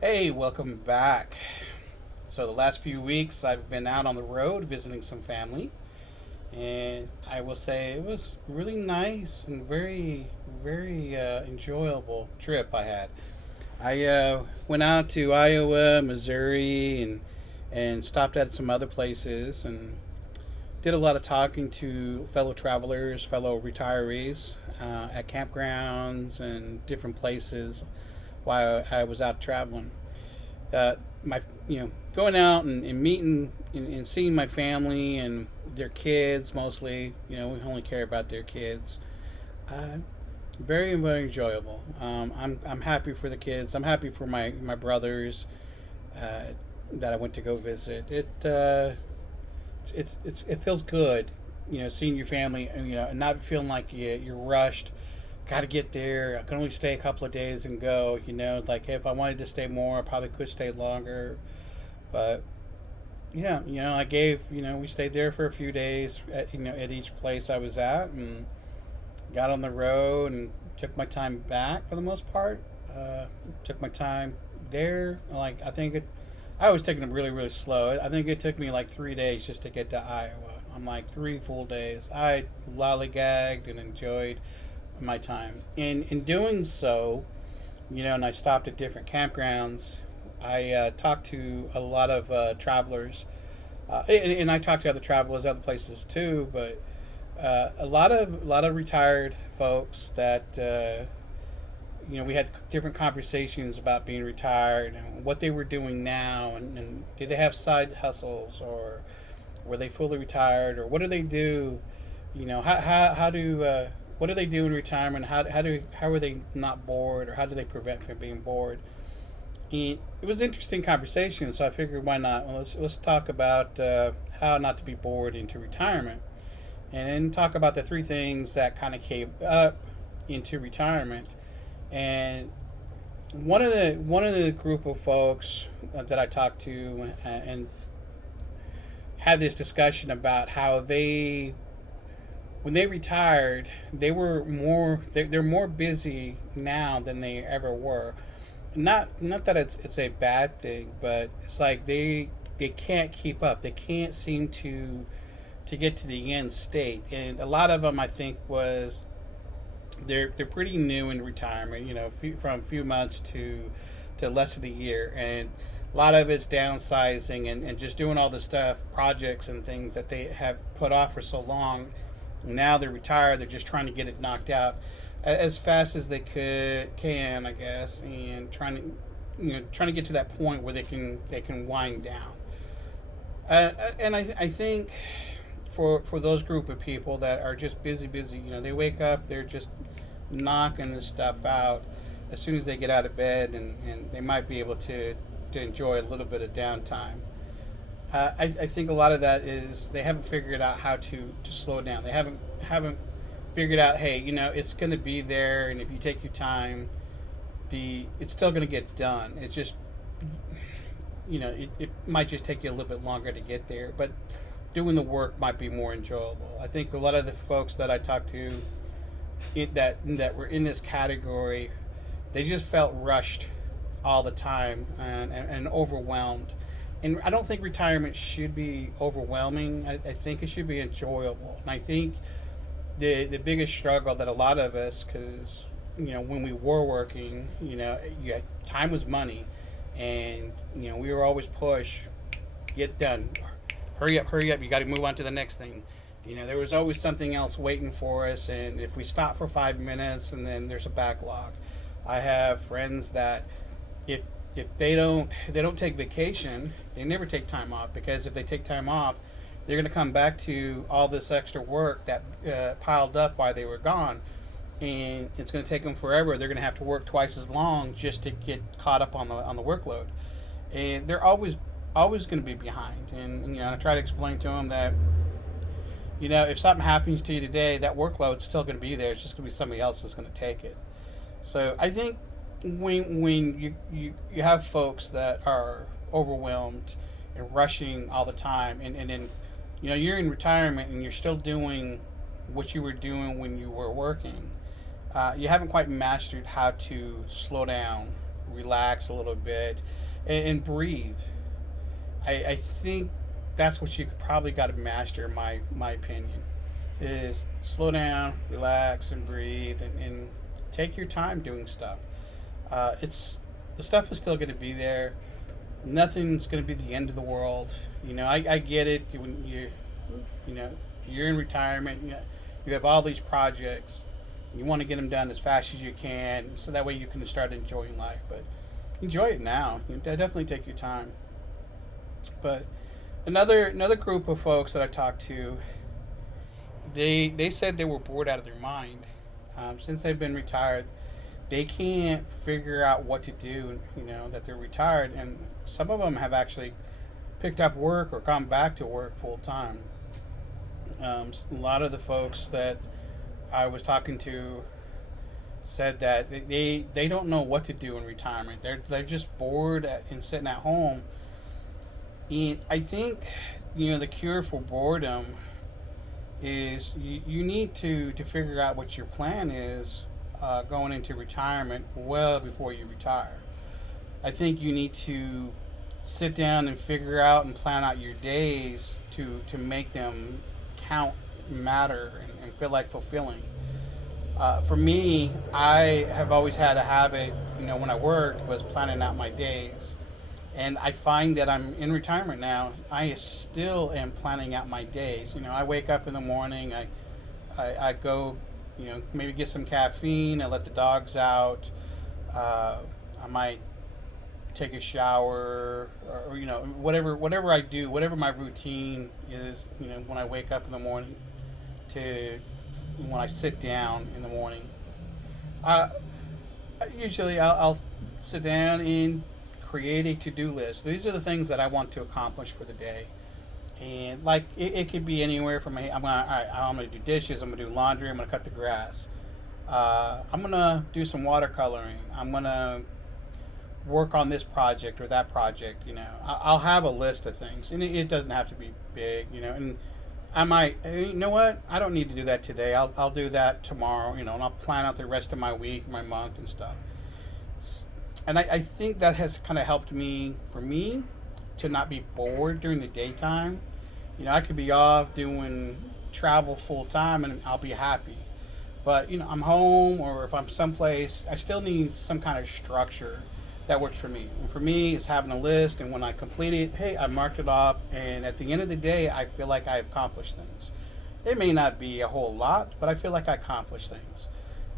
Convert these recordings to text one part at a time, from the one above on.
Hey, welcome back. So, the last few weeks I've been out on the road visiting some family, and I will say it was really nice and very enjoyable trip I had. I went out to Iowa, Missouri, and stopped at some other places and did a lot of talking to fellow travelers, fellow retirees at campgrounds and different places while I was out traveling. My going out and meeting and seeing my family and their kids mostly. We only care about their kids. Uh, very enjoyable. I'm happy for the kids. I'm happy for my brothers uh, that I went to go visit. It feels good, seeing your family and and not feeling like you're rushed. Got to get there. I can only stay a couple of days and go. Like hey, if I wanted to stay more, I probably could stay longer. But yeah, I gave. We stayed there for a few days at each place I was at, and got on the road and took my time back for the most part. Took my time there. Like I was taking it really slow. I think it took me like 3 days just to get to Iowa. I'm like 3 full days. I lollygagged and enjoyed my time. In doing so, and I stopped at different campgrounds. I talked to a lot of travelers, and I talked to other travelers other places too. But a lot of retired folks that we had different conversations about being retired and what they were doing now, and did they have side hustles, or were they fully retired, or what do they do? How do what do they do in retirement? How are they not bored, or how do they prevent from being bored? And it was an interesting conversation, so I figured why not? Well, let's talk about how not to be bored into retirement, and then talk about the three things that kind of came up into retirement. And one of the group of folks that I talked to and had this discussion about how they when they retired, they're more busy now than they ever were. Not that it's a bad thing, but it's like they can't keep up. They can't seem to get to the end state. And a lot of them, I think, was they're pretty new in retirement. From a few months to less than a year, and a lot of it's downsizing and just doing all the stuff, projects and things that they have put off for so long. Now they're retired. They're just trying to get it knocked out as fast as they can, I guess, and trying to get to that point where they can wind down. And I think for those group of people that are just busy, they wake up, they're just knocking this stuff out as soon as they get out of bed, and they might be able to enjoy a little bit of downtime. I think a lot of that is they haven't figured out how to slow down. They haven't figured out, hey, it's going to be there, and if you take your time, it's still going to get done. It's just, it might just take you a little bit longer to get there, but doing the work might be more enjoyable. I think a lot of the folks that I talked to that were in this category, they just felt rushed all the time and overwhelmed. And I don't think retirement should be overwhelming. I think it should be enjoyable. And I think the biggest struggle that a lot of us, because when we were working, time was money, and we were always pushed, get done, hurry up, you got to move on to the next thing. There was always something else waiting for us, and if we stop for 5 minutes, and then there's a backlog. I have friends that if if they don't take vacation, they never take time off, because if they take time off, they're going to come back to all this extra work that piled up while they were gone, and it's going to take them forever. They're going to have to work twice as long just to get caught up on the workload, and they're always going to be behind. And I try to explain to them that if something happens to you today, that workload's still going to be there. It's just going to be somebody else that's going to take it. So I think when you have folks that are overwhelmed and rushing all the time, and then you're in retirement and you're still doing what you were doing when you were working, you haven't quite mastered how to slow down relax a little bit, and breathe. I think that's what you probably got to master, in my opinion, is slow down, relax, and breathe, and take your time doing stuff. It's the stuff is still going to be there. Nothing's going to be the end of the world. I get it when you know, you're in retirement. You have all these projects. You want to get them done as fast as you can, so that way you can start enjoying life. But enjoy it now. Definitely take your time. But another group of folks that I talked to, they said they were bored out of their mind. Since they've been retired, they can't figure out what to do. That they're retired, and some of them have actually picked up work or gone back to work full time. A lot of the folks that I was talking to said that they don't know what to do in retirement. They're just bored and sitting at home. And I think the cure for boredom is you need to figure out what your plan is going into retirement well before you retire. I think you need to sit down and figure out and plan out your days to make them count, matter, and feel like fulfilling. For me, I have always had a habit, when I worked, was planning out my days. And I find that I'm in retirement now. I still am planning out my days. I wake up in the morning. I go, maybe get some caffeine. I let the dogs out. I might take a shower, or whatever I do, whatever my routine is. When I wake up in the morning, to when I sit down in the morning. Usually I'll sit down and create a to-do list. These are the things that I want to accomplish for the day. And like it could be anywhere from I'm gonna do dishes, I'm gonna do laundry, I'm gonna cut the grass, I'm gonna do some watercoloring, I'm gonna work on this project or that project. I'll have a list of things, and it doesn't have to be big. And I might, what, I don't need to do that today. I'll do that tomorrow. And I'll plan out the rest of my week, my month, and stuff. And I think that has kind of helped me, to not be bored during the daytime. I could be off doing travel full time and I'll be happy. But, I'm home, or if I'm someplace, I still need some kind of structure that works for me. And for me, it's having a list, and when I complete it, hey, I marked it off. And at the end of the day, I feel like I accomplished things. It may not be a whole lot, but I feel like I accomplished things.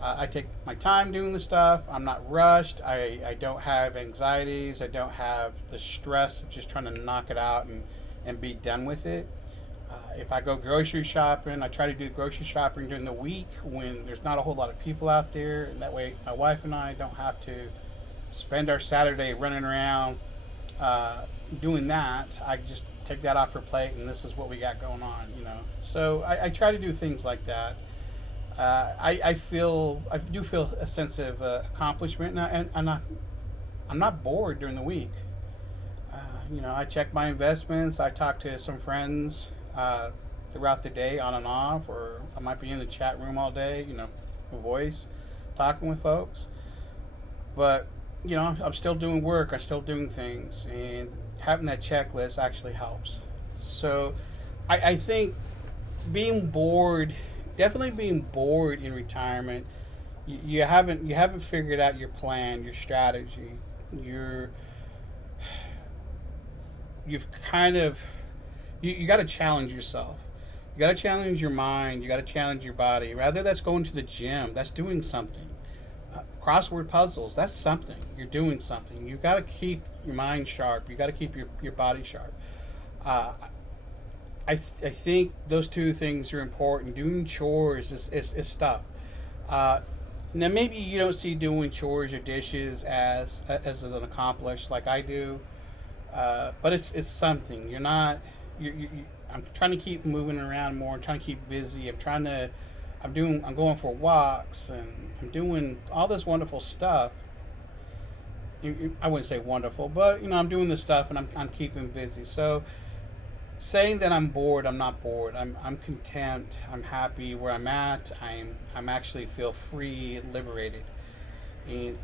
I take my time doing the stuff. I'm not rushed. I don't have anxieties. I don't have the stress of just trying to knock it out and be done with it. If I go grocery shopping, I try to do grocery shopping during the week when there's not a whole lot of people out there. And that way my wife and I don't have to spend our Saturday running around doing that. I just take that off her plate, and this is what we got going on. So I try to do things like that. I do feel a sense of accomplishment, and I'm not bored during the week. I check my investments. I talk to some friends throughout the day, on and off, or I might be in the chat room all day. Voice, talking with folks. But I'm still doing work. I'm still doing things, and having that checklist actually helps. So I think being bored. Definitely being bored in retirement. You haven't figured out your plan, your strategy. You've kind of you got to challenge yourself. You got to challenge your mind. You got to challenge your body. Rather, that's going to the gym. That's doing something. Crossword puzzles. That's something. You're doing something. You got to keep your mind sharp. You got to keep your body sharp. I think those two things are important. Doing chores is stuff. Now, maybe you don't see doing chores or dishes as an accomplished like I do, but it's something. You're not. I'm trying to keep moving around more. I'm trying to keep busy. I'm going for walks, and I'm doing all this wonderful stuff. I wouldn't say wonderful, but I'm doing this stuff, and I'm keeping busy. So saying that I'm bored, I'm not bored. I'm content. I'm happy where I'm at. I'm actually feel free and liberated. And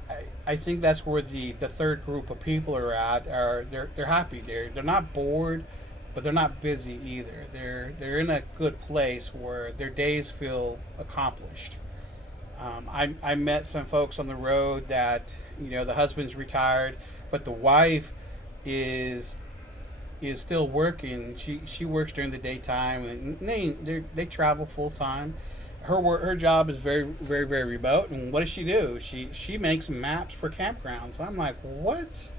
I think that's where the third group of people are at. Are they're happy. They're not bored, but they're not busy either. They're in a good place where their days feel accomplished. I met some folks on the road that, the husband's retired, but the wife is is still working. She works during the daytime, and they travel full time. Her job is very remote. And what does she do? She makes maps for campgrounds. I'm like, what?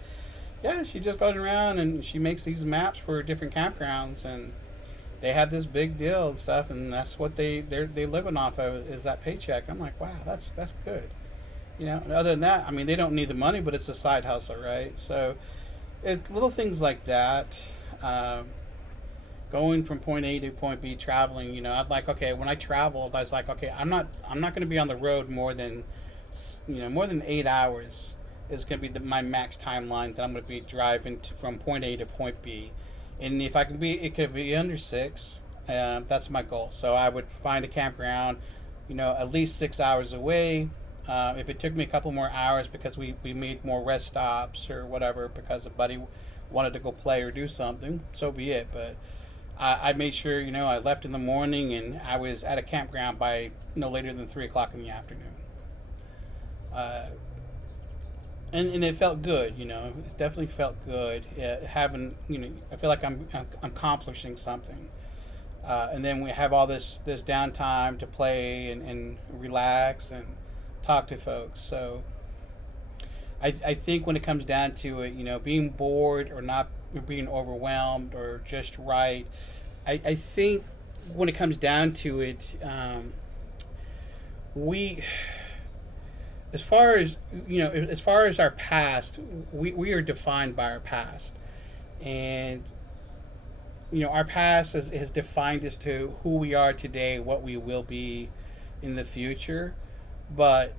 Yeah, she just goes around and she makes these maps for different campgrounds, and they have this big deal and stuff, and that's what they living off of, is that paycheck. I'm like, wow, that's good. Other than that, I mean, they don't need the money, but it's a side hustle, right? So little things like that. Going from point A to point B, traveling. I'd like, okay, when I travel, I was like, okay, I'm not going to be on the road more than 8 hours is going to be my max timeline that I'm going to be driving from point A to point B. And if it could be under 6. That's my goal. So I would find a campground, at least 6 hours away. If it took me a couple more hours because we made more rest stops or whatever because a buddy wanted to go play or do something, so be it. But I made sure, I left in the morning and I was at a campground by no later than 3 o'clock in the afternoon. Uh, and it felt good, It definitely felt good having, I feel like I'm accomplishing something. And then we have all this downtime to play and relax and talk to folks. So I think when it comes down to it, being bored or not being overwhelmed or just right, I think when it comes down to it, we, as far as our past, we are defined by our past. And our past has defined us to who we are today, what we will be in the future. But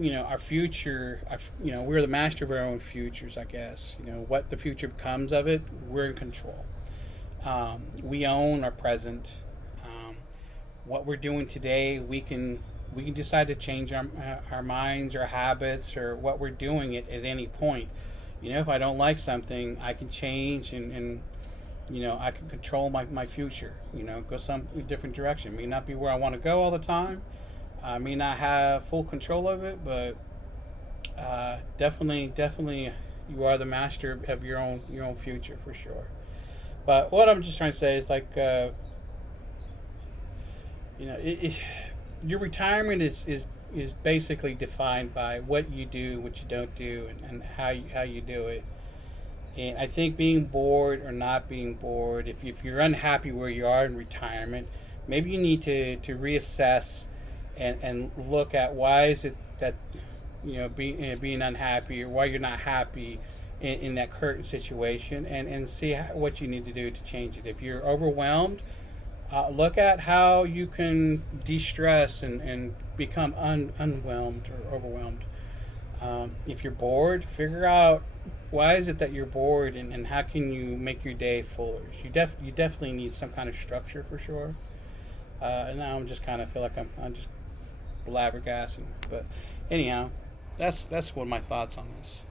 our future, we're the master of our own futures, I guess. What the future becomes of it, we're in control. We own our present. What we're doing today, we can decide to change our minds, our habits, or what we're doing at any point. If I don't like something, I can change and I can control my future. Go some different direction. May not be where I want to go all the time. I may not have full control of it, but definitely, you are the master of your own future for sure. But what I'm just trying to say is like, your retirement is basically defined by what you do, what you don't do, and how you do it. And I think being bored or not being bored, if you're unhappy where you are in retirement, maybe you need to reassess and look at why is it that being unhappy, or why you're not happy in that current situation, and see what you need to do to change it. If you're overwhelmed, look at how you can de-stress and become unwhelmed or overwhelmed. If you're bored, figure out why is it that you're bored, and how can you make your day fuller. You definitely need some kind of structure for sure. And now I'm just kind of feel like I'm just blabbergassing. But anyhow, that's what my thoughts on this.